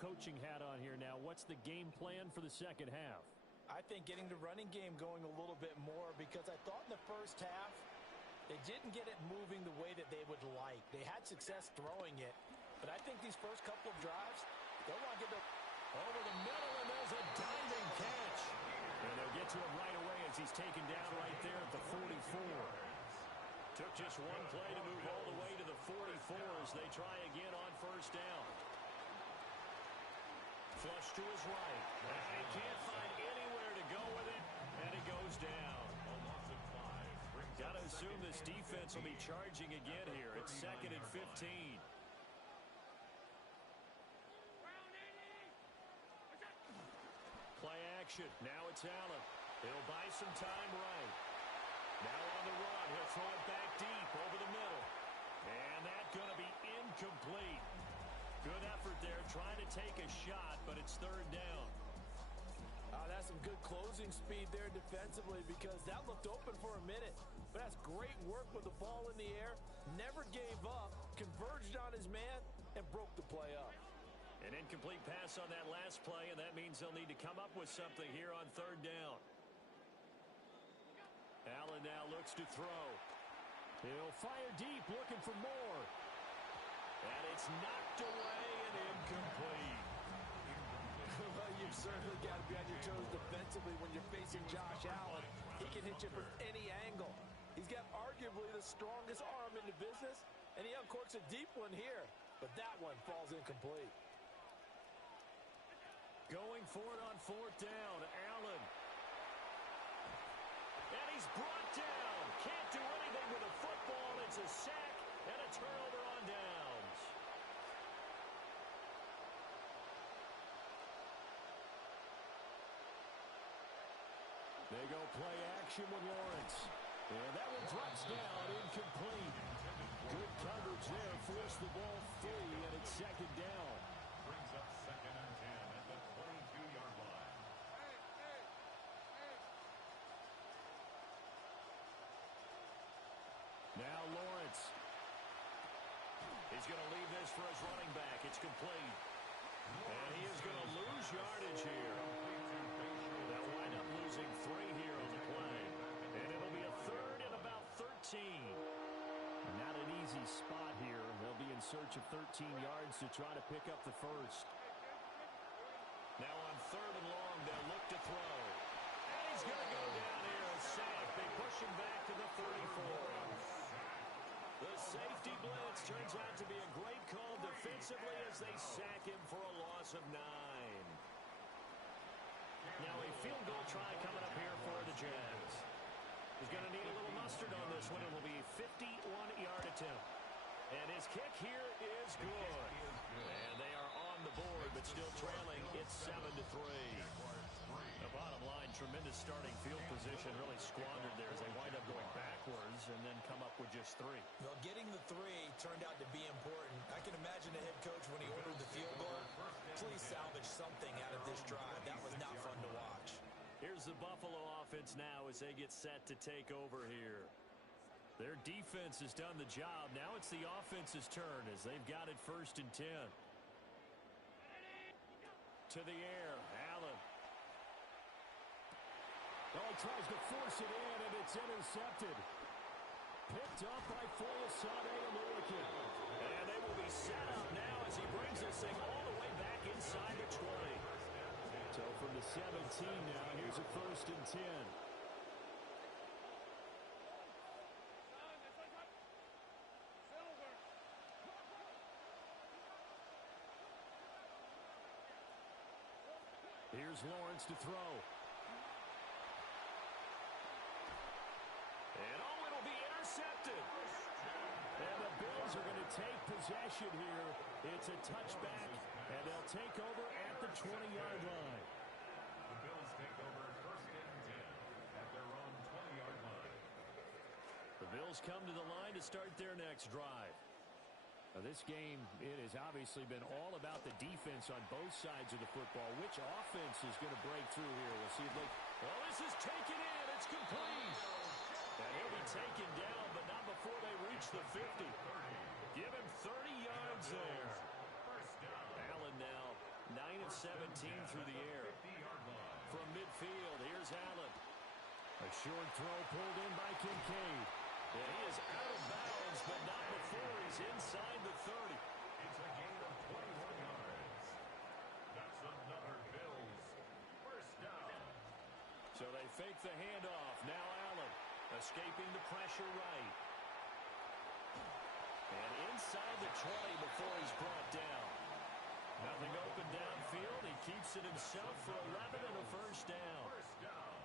coaching hat on here now. What's the game plan for the second half? I think getting the running game going a little bit more, because I thought in the first half they didn't get it moving the way that they would like. They had success throwing it, but I think these first couple of drives, they'll want to get over the middle, and there's a diving catch. And they'll get to him right away as he's taken down right there at the 44. Took just one play to move all the way to the 44 as they try again on first down. Flush to his right. And he can't find anywhere to go with it, and it goes down. Got to assume this defense will be charging again here. It's 2nd and 15. Play action. Now it's Allen. He'll buy some time right. Now on the run. He'll throw it back deep over the middle. And that's going to be incomplete. Good effort there trying to take a shot, but it's 3rd down. That's some good closing speed there defensively, because that looked open for a minute. But that's great work with the ball in the air. Never gave up, converged on his man, and broke the play up. An incomplete pass on that last play, and that means they'll need to come up with something here on 3rd down. Allen now looks to throw. He'll fire deep, looking for more. And it's knocked away and incomplete. Well, you've certainly got to be on your toes defensively when you're facing Josh Allen. He can hit you from any angle. He's got arguably the strongest arm in the business, and he uncorks a deep one here. But that one falls incomplete. Going for it on 4th down, Allen. And he's brought down. Can't do anything with a football. It's a sack and a turnover on downs. They go play action with Lawrence. And that one drops down, incomplete. Good coverage there, forced the ball free, and it's 2nd down. Brings up 2nd and 10 at the 22-yard line. Now Lawrence. He's going to leave this for his running back. It's complete. And he is going to lose yardage here. They'll wind up losing 3 here on the play. And it'll be a 3rd and about 13. Not an easy spot here. They'll be in search of 13 yards to try to pick up the first. Now on 3rd and long, they'll look to throw. And he's going to go down here and sack. They push him back to the 34. The safety blitz turns out to be a great call defensively as they sack him for a loss of 9. Now a field goal try coming up here for the Jags. He's going to need a little mustard on this one. It will be a 51-yard attempt. And his kick here is good. And they are on the board, but still trailing. It's 7-3. The bottom line, tremendous starting field position, really squandered there as they wind up going backwards and then come up with just 3. Well, getting the 3 turned out to be important. I can imagine the head coach when he ordered the field goal. Please salvage something out of this drive. That was not fun to watch. Here's the Buffalo offense now as they get set to take over here. Their defense has done the job. Now it's the offense's turn as they've got it 1st and 10. To the air, Allen. Oh, he tries to force it in, and it's intercepted. Picked up by Foyesade and Lurikin. And they will be set up now as he brings this thing all the way back inside the 20. So from the 17 now, here's a 1st and 10. Here's Lawrence to throw. And oh, it'll be intercepted. And the Bills are going to take possession here. It's a touchback, and they'll take over at the 20-yard line. The Bills take over 1st and 10 at their own 20-yard line. The Bills come to the line to start their next drive. Now this game, it has obviously been all about the defense on both sides of the football. Which offense is going to break through here? We'll see if they... Well, this is taken in. It's complete. And he'll be taken down, but not before they reach the 50. Give him 30 yards there. Allen now 17 through the air. 50-yard line. From midfield, here's Allen. A short throw pulled in by Kincaid. And he is out of bounds, but not before he's inside the 30. It's a gain of 21 yards. That's another Bills first down. So they fake the handoff. Now Allen escaping the pressure right. And inside the 20 before he's brought down. Nothing open downfield. He keeps it himself for 11 and a first down. First down.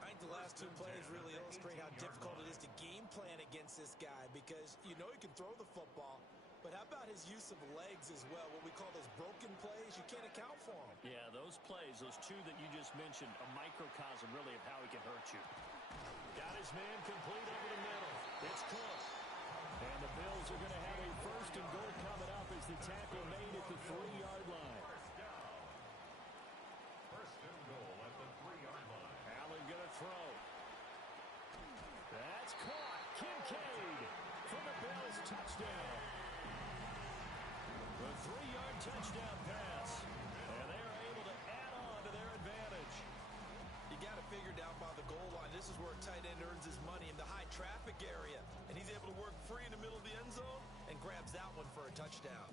I think the last two plays really illustrate how difficult it is to game plan against this guy because you know he can throw the football, but how about his use of legs as well, what we call those broken plays? You can't account for them. Yeah, those plays, those two that you just mentioned, a microcosm really of how he can hurt you. Got his man complete over the middle. It's Cook. And the Bills are going to have a first and goal coming up as the tackle made at the 3-yard line. First down. First and goal at the 3-yard line. Allen going to throw. That's caught. Kincaid for the Bills. Touchdown. The 3-yard touchdown pass. And they are able to add on to their advantage. You got to figure down by the goal line. This is where a tight end earns his money in the high traffic area. And he's able to work free in the middle of the end zone and grabs that one for a touchdown.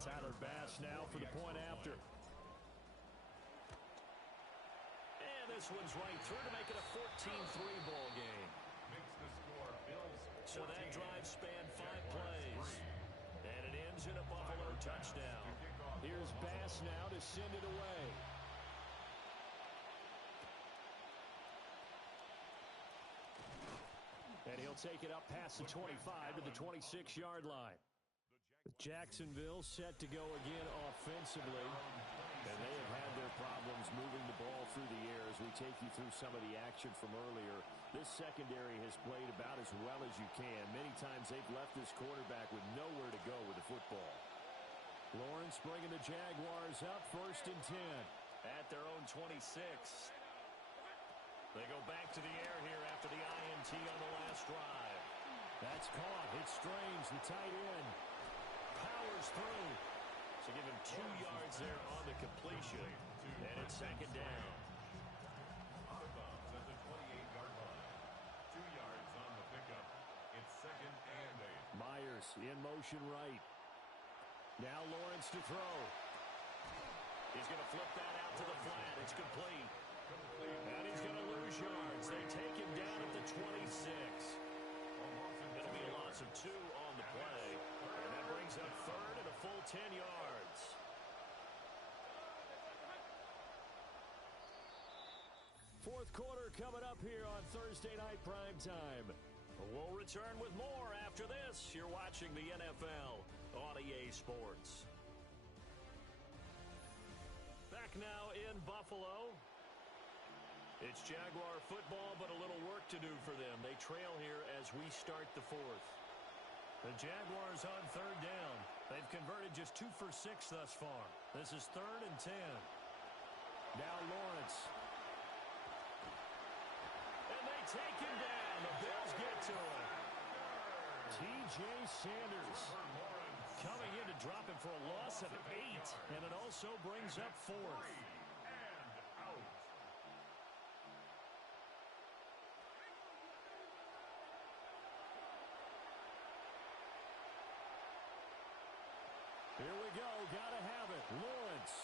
Tyler Bass now for the point after. And this one's right through to make it a 14-3 ball game. Makes the score Bills. So that drive spanned 5 plays. And it ends in a Buffalo touchdown. Here's Bass now to send it away. And he'll take it up past the 25 to the 26-yard line. Jacksonville set to go again offensively. And they have had their problems moving the ball through the air as we take you through some of the action from earlier. This secondary has played about as well as you can. Many times they've left this quarterback with nowhere to go with the football. Lawrence bringing the Jaguars up first and 10 at their own 26. They go back to the air here after the INT on the last drive. That's caught. It's Strange, the tight end. Powers through. So give him 2 yards there on the completion. And it's second down. Out of bounds at the 28-yard line. 2 yards on the pickup. It's second and 8. Myers in motion right. Now Lawrence to throw. He's going to flip that out to the flat. It's complete. And he's going to lose yards. They take him down at the 26. It'll be a loss of 2 on the play. And that brings up third and a full 10 yards. Fourth quarter coming up here on Thursday Night Primetime. We'll return with more after this. You're watching the NFL on EA Sports. Back now in Buffalo. It's Jaguar football, but a little work to do for them. They trail here as we start the fourth. The Jaguars on third down. They've converted just 2 for 6 thus far. This is third and 10. Now Lawrence. And they take him down. The Bills get to him. T.J. Sanders coming in to drop him for a loss of 8. And it also brings up fourth. Here we go. Gotta have it. Lawrence.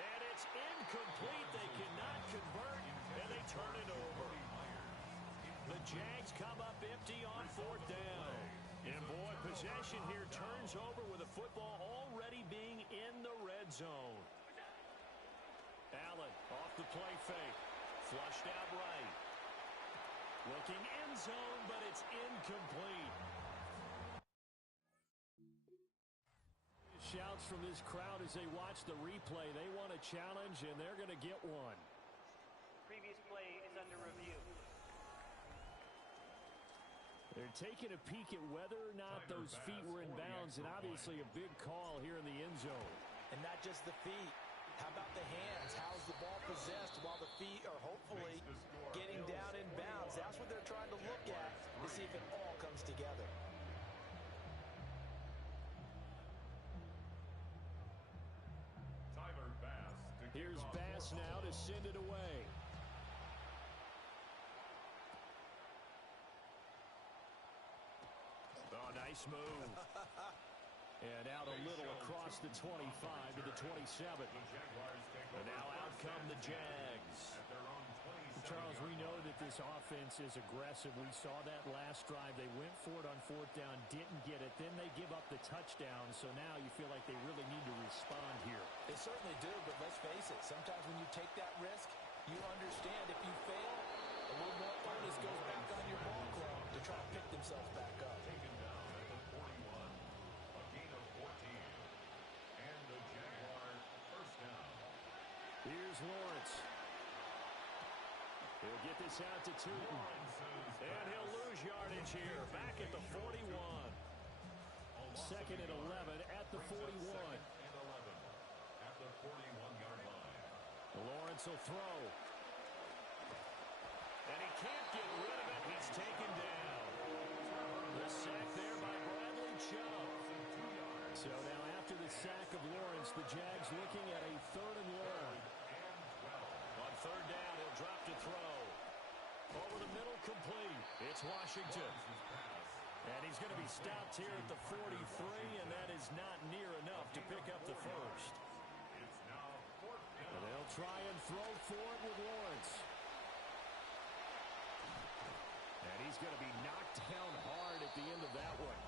And it's incomplete. They cannot convert, and they turn it over. The Jags come up empty on fourth down. And, boy, possession here turns over with the football already being in the red zone. Allen off the play fake. Flushed out right. Looking end zone, but it's incomplete. Shouts from this crowd as they watch the replay. They want a challenge, and they're going to get one. Previous play is under review. They're taking a peek at whether or not those feet were in bounds, and obviously a big call here in the end zone. And not just the feet. How about the hands? How's the ball possessed while the feet are hopefully getting down in bounds? That's what they're trying to look at to see if it all comes together. to send it away. Oh, nice move. And out a little across the 25 to the 27. And now out come the Jags. Charles, we know that this offense is aggressive. We saw that last drive. They went for it on fourth down, didn't get it. Then they give up the touchdown. So now you feel like they really need to respond here. They certainly do, but let's face it. Sometimes when you take that risk, you understand if you fail, a little more onus goes back on your ball club to try to pick themselves back up. Taken down at the 41, a gain of 14, and the Jaguars first down. Here's Lawrence. He'll get this out to Tootin. And he'll lose yardage here. Back at the 41. Second and 11 at the 41. And 11 at the 41-yard line. Lawrence will throw. And he can't get rid of it. He's taken down. The sack there by Bradley Chubb. So now after the sack of Lawrence, the Jags looking at a third and long. On third down, he'll drop to throw. Over the middle, complete. It's Washington. And he's going to be stopped here at the 43, and that is not near enough to pick up the first. It's now fourth down. And they'll try and throw for it with Lawrence. And he's going to be knocked down hard at the end of that one.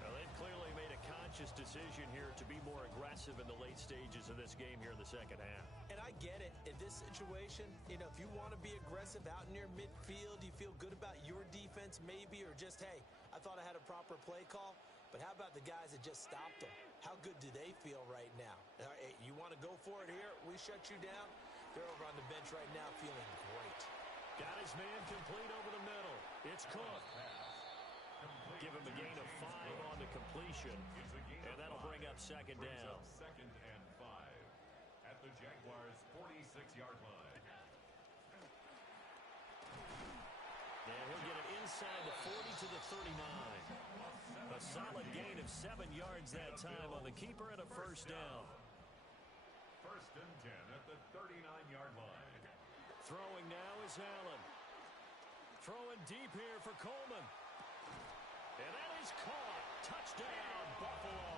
Well, they've clearly made a conscious decision here to be more aggressive in the late stages of this game here in the second half. And I get it. In this situation, if you want to be aggressive out near midfield, you feel good about your defense maybe, or just, hey, I thought I had a proper play call. But how about the guys that just stopped them? How good do they feel right now? Hey, you want to go for it here? We shut you down? They're over on the bench right now feeling great. Got his man complete over the middle. It's Cook. Give him a gain of 5 on the completion. And that'll bring up second down. Second and 5 at the Jaguars' 46-yard line. And he'll get it inside the 40 to the 39. A solid gain of 7 yards that time on the keeper and a first down. First and 10 at the 39-yard line. Throwing now is Allen. Throwing deep here for Coleman. And that is caught. Touchdown, Buffalo.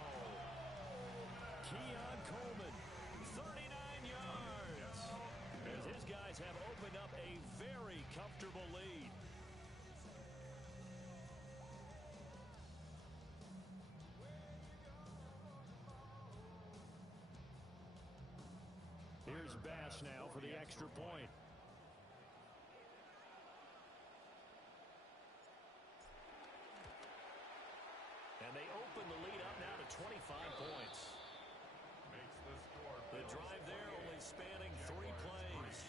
Keon Coleman, 39 yards. As his guys have opened up a very comfortable lead. Here's Bass now for the extra point. And they open the lead up now to 25 points. Makes the score. The drive there only spanning 3 plays.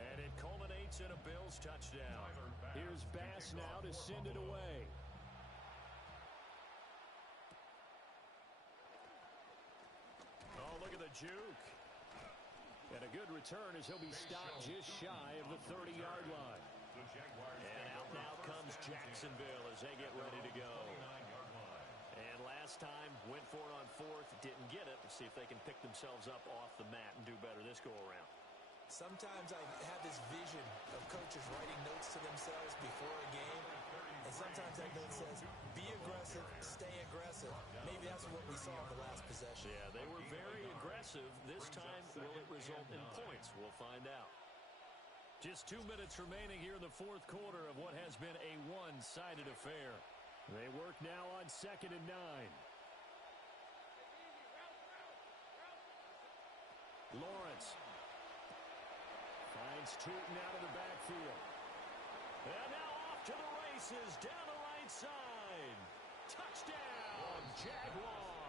And it culminates in a Bills touchdown. Here's Bass now to send it away. Oh, look at the juke. And a good return as he'll be stopped just shy of the 30-yard line. And out now comes Jacksonville as they get ready to go. And last time, went for it on fourth, didn't get it. Let's see if they can pick themselves up off the mat and do better this go-around. Sometimes I have this vision of coaches writing notes to themselves before a game, and sometimes that note says, be aggressive, stay aggressive. Maybe that's what we saw in the last possession. Yeah, they were very aggressive. This time, will it result in points? We'll find out. Just 2 minutes remaining here in the fourth quarter of what has been a one-sided affair. They work now on second and 9. Lawrence finds Tootin out of the backfield. And now off to the races down the right side. Touchdown, Jaguars.